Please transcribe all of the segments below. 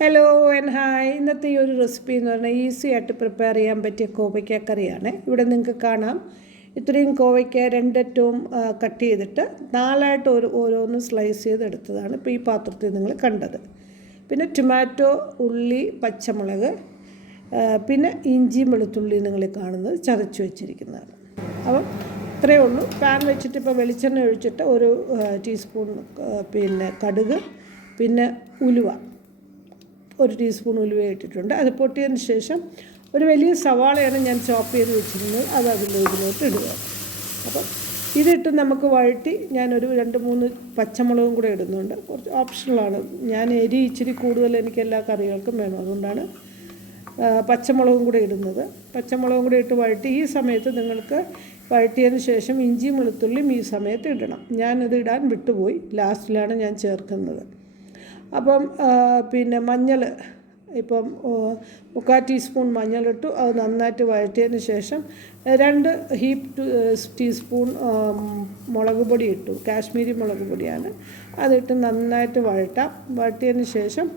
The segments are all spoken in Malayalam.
Hello and hi. ഇന്നത്തെ ഈ ഒരു റെസിപ്പി എന്ന് പറഞ്ഞാൽ ഈസി ആയിട്ട് പ്രിപ്പയർ ചെയ്യാൻ പറ്റിയ കോവയ്ക്ക കറിയാണ്. ഇവിടെ നിങ്ങൾക്ക് കാണാം, ഇത്രയും കോവയ്ക്ക രണ്ടറ്റവും കട്ട് ചെയ്തിട്ട് നാലായിട്ട് ഓരോന്ന് സ്ലൈസ് ചെയ്തെടുത്തതാണ് ഇപ്പോൾ ഈ പാത്രത്തിൽ നിങ്ങൾ കണ്ടത്. പിന്നെ ടൊമാറ്റോ, ഉള്ളി, പച്ചമുളക്, പിന്നെ ഇഞ്ചിയും വെളുത്തുള്ളി നിങ്ങൾ കാണുന്നത് ചതച്ച് വെച്ചിരിക്കുന്നതാണ്. അപ്പം ഇത്രയേ ഉള്ളൂ. പാൻ വെച്ചിട്ട് ഇപ്പോൾ വെളിച്ചെണ്ണ ഒഴിച്ചിട്ട് ഒരു ടീസ്പൂൺ പിന്നെ കടുക്, പിന്നെ ഉലുവ, ഒരു ടീസ്പൂൺ ഉലുവ ഇട്ടിട്ടുണ്ട്. അത് പൊട്ടിയതിന് ശേഷം ഒരു വലിയ സവാളയാണ് ഞാൻ ചോപ്പ് ചെയ്ത് വെച്ചിരുന്നത്, അത് ഇതിലോട്ട് ഇടുക. അപ്പം ഇതിട്ട് നമുക്ക് വഴറ്റി ഞാനൊരു 2-3 പച്ചമുളകും കൂടെ ഇടുന്നുണ്ട്. കുറച്ച് ഓപ്ഷണലാണ്. ഞാൻ എരി ഇച്ചിരി കൂടുതൽ എനിക്ക് എല്ലാ കറികൾക്കും വേണം, അതുകൊണ്ടാണ് പച്ചമുളകും കൂടെ ഇടുന്നത്. പച്ചമുളകും കൂടെ ഇട്ട് വഴറ്റി ഈ സമയത്ത് നിങ്ങൾക്ക് വഴറ്റിയതിന് ശേഷം ഇഞ്ചിയും വെളുത്തുള്ളിയും ഈ സമയത്ത് ഇടണം. ഞാനത് ഇടാൻ വിട്ടുപോയി, ലാസ്റ്റിലാണ് ഞാൻ ചേർക്കുന്നത്. അപ്പം പിന്നെ മഞ്ഞൾ, ഇപ്പം 3/4 ടീസ്പൂൺ മഞ്ഞളിട്ടു. അത് നന്നായിട്ട് വഴറ്റിയതിന് ശേഷം 2 ടീസ്പൂൺ മുളക് പൊടി ഇട്ടു. കാശ്മീരി മുളക് പൊടിയാണ്. അതിട്ട് നന്നായിട്ട് വഴറ്റിയതിന് ശേഷം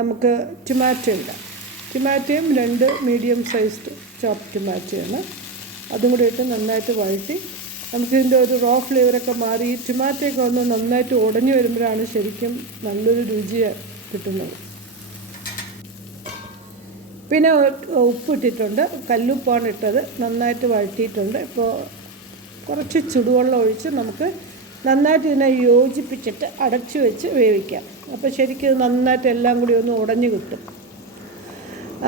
നമുക്ക് ടൊമാറ്റോ ഇടാം. ടൊമാറ്റോയും 2 മീഡിയം സൈസ്ഡ് ചോപ്പ് ടൊമാറ്റോയാണ്. അതും കൂടി ഇട്ട് നന്നായിട്ട് വഴറ്റി നമുക്കിതിൻ്റെ ഒരു റോ ഫ്ലേവറൊക്കെ മാറി ഈ ടൊമാറ്റോയൊക്കെ ഒന്ന് നന്നായിട്ട് ഉടഞ്ഞു വരുമ്പോഴാണ് ശരിക്കും നല്ലൊരു രുചി കിട്ടുന്നത്. പിന്നെ ഉപ്പിട്ടിട്ടുണ്ട്, കല്ലുപ്പാണ് ഇട്ടത്. നന്നായിട്ട് വഴറ്റിയിട്ടുണ്ട്. ഇപ്പോൾ കുറച്ച് ചുടുവെള്ളം ഒഴിച്ച് നമുക്ക് നന്നായിട്ട് ഇതിനെ യോജിപ്പിച്ചിട്ട് അടച്ചു വെച്ച് വേവിക്കാം. അപ്പോൾ ശരിക്കും നന്നായിട്ട് എല്ലാം കൂടി ഒന്ന് ഉടഞ്ഞു കിട്ടും.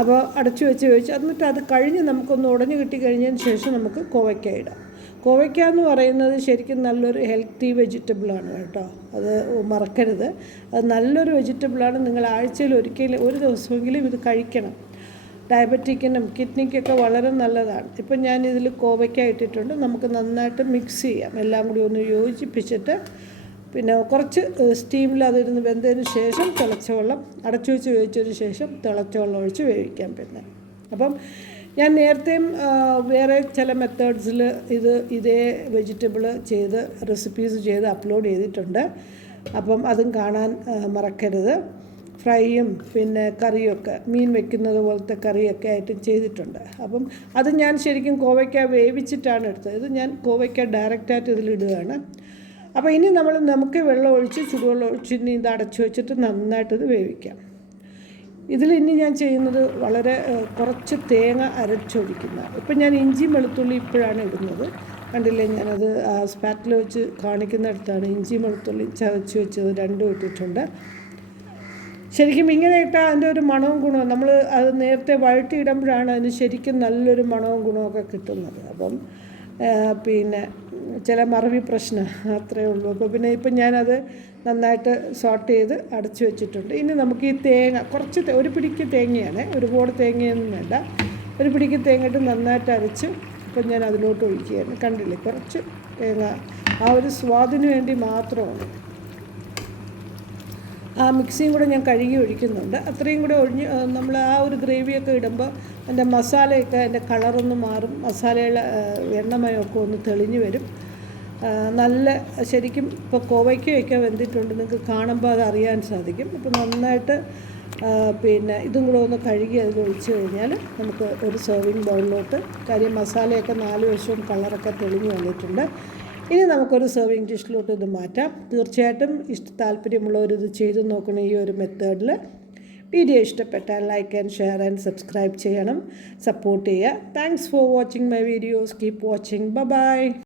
അപ്പോൾ അടച്ചു വെച്ച് വേവിച്ച് എന്നിട്ട് അത് കഴിഞ്ഞ് നമുക്കൊന്ന് ഉടഞ്ഞു കിട്ടി കഴിഞ്ഞതിന് ശേഷം നമുക്ക് കോവയ്ക്ക ഇടാം. കോവയ്ക്ക എന്ന് പറയുന്നത് ശരിക്കും നല്ലൊരു ഹെൽത്തി വെജിറ്റബിളാണ് കേട്ടോ, അത് മറക്കരുത്. അത് നല്ലൊരു വെജിറ്റബിളാണ്. നിങ്ങൾ ആഴ്ചയിൽ ഒരു ദിവസമെങ്കിലും ഇത് കഴിക്കണം. ഡയബറ്റിക്കിനും കിഡ്നിക്കൊക്കെ വളരെ നല്ലതാണ്. ഇപ്പം ഞാനിതിൽ കോവയ്ക്ക ഇട്ടിട്ടുണ്ട്. നമുക്ക് നന്നായിട്ട് മിക്സ് ചെയ്യാം, എല്ലാം കൂടി ഒന്ന് യോജിപ്പിച്ചിട്ട് പിന്നെ കുറച്ച് സ്റ്റീമിൽ അതിരുന്ന് വെന്തതിന് ശേഷം തിളച്ച വെള്ളം അടച്ചു വെച്ച് വേവിച്ചതിന് ശേഷം തിളച്ച വെള്ളം ഒഴിച്ച് വേവിക്കാം. പിന്നെ അപ്പം ഞാൻ നേരത്തെയും വേറെ ചില മെത്തേഡ്സിൽ ഇതേ വെജിറ്റബിൾ ചെയ്ത് റെസിപ്പീസ് ചെയ്ത് അപ്ലോഡ് ചെയ്തിട്ടുണ്ട്. അപ്പം അതും കാണാൻ മറക്കരുത്. ഫ്രൈയും പിന്നെ കറിയൊക്കെ, മീൻ വെക്കുന്നത് പോലത്തെ കറിയൊക്കെ ആയിട്ട് ചെയ്തിട്ടുണ്ട്. അപ്പം അത് ഞാൻ ശരിക്കും കോവയ്ക്ക വേവിച്ചിട്ടാണ് എടുത്തത്. ഇത് ഞാൻ കോവയ്ക്ക ഡയറക്റ്റായിട്ട് ഇതിലിടുകയാണ്. അപ്പോൾ ഇനി നമുക്ക് വെള്ളം ഒഴിച്ച് ചുടുവെള്ളം ഒഴിച്ച് ഇനി ഇത് അടച്ചു വെച്ചിട്ട് നന്നായിട്ടിത് വേവിക്കാം. ഇതിൽ ഇനി ഞാൻ ചെയ്യുന്നത് വളരെ കുറച്ച് തേങ്ങ അരച്ചൊഴിക്കുന്ന. ഇപ്പം ഞാൻ ഇഞ്ചി വെളുത്തുള്ളി ഇപ്പോഴാണ് ഇടുന്നത്, കണ്ടില്ലേ? ഞാനത് സ്പാറ്റിൽ വെച്ച് കാണിക്കുന്നിടത്താണ് ഇഞ്ചി വെളുത്തുള്ളി ചതച്ച് വെച്ചത് 2 ഇട്ടിട്ടുണ്ട്. ശരിക്കും ഇങ്ങനെ ഇട്ടാൽ അതിൻ്റെ ഒരു മണവും ഗുണവും, നമ്മൾ അത് നേരത്തെ വഴറ്റിയിടുമ്പോഴാണ് അതിന് ശരിക്കും നല്ലൊരു മണവും ഗുണമൊക്കെ കിട്ടുന്നത്. അപ്പം പിന്നെ ചില മറവി പ്രശ്നം അത്രയേ ഉള്ളൂ. അപ്പോൾ പിന്നെ ഇപ്പം ഞാനത് നന്നായിട്ട് സോട്ട് ചെയ്ത് അടച്ചു വെച്ചിട്ടുണ്ട്. ഇനി നമുക്ക് ഈ തേങ്ങ ഒരു പിടിക്ക് തേങ്ങയാണ്, ഒരുപാട് തേങ്ങയൊന്നും വേണ്ട. ഒരു പിടിക്ക് തേങ്ങ ഇട്ട് നന്നായിട്ട് അരച്ച് ഇപ്പം ഞാൻ അതിലോട്ട് ഒഴിക്കുകയാണ്. കണ്ടില്ലേ? കുറച്ച് തേങ്ങ ആ ഒരു സ്വാദിന് വേണ്ടി മാത്രമാണ്. ആ മിക്സിയും കൂടെ ഞാൻ കഴുകി ഒഴിക്കുന്നുണ്ട്. അത്രയും കൂടെ ഒഴിഞ്ഞ് നമ്മൾ ആ ഒരു ഗ്രേവിയൊക്കെ ഇടുമ്പോൾ അതിൻ്റെ മസാലയൊക്കെ അതിൻ്റെ കളറൊന്ന് മാറും, മസാലയുടെ എണ്ണമയമൊക്കെ ഒന്ന് തെളിഞ്ഞ് വരും. നല്ല ശരിക്കും ഇപ്പോൾ കോവയ്ക്കയൊക്കെ വെന്തിട്ടുണ്ട്, നിങ്ങൾക്ക് കാണുമ്പോൾ അത് അറിയാൻ സാധിക്കും. അപ്പോൾ നന്നായിട്ട് പിന്നെ ഇതും കൂടെ ഒന്ന് കഴുകി അതിൽ ഒഴിച്ച് കഴിഞ്ഞാൽ നമുക്ക് ഒരു സെർവിങ് ബൗളിലോട്ട്, കാര്യം മസാലയൊക്കെ 4 വശവും കളറൊക്കെ തെളിഞ്ഞ് വന്നിട്ടുണ്ട്. ഇനി നമുക്കൊരു സെർവിങ് ഡിഷിലോട്ട് ഇത് മാറ്റാം. തീർച്ചയായിട്ടും താല്പര്യമുള്ളവരിത് ചെയ്ത് നോക്കണം ഈ ഒരു മെത്തേഡിൽ. വീഡിയോ ഇഷ്ടപ്പെട്ടാൽ like and share and subscribe ചെയ്യണം, സപ്പോർട്ട് ചെയ്യുക. Thanks for watching my videos. Keep watching. By.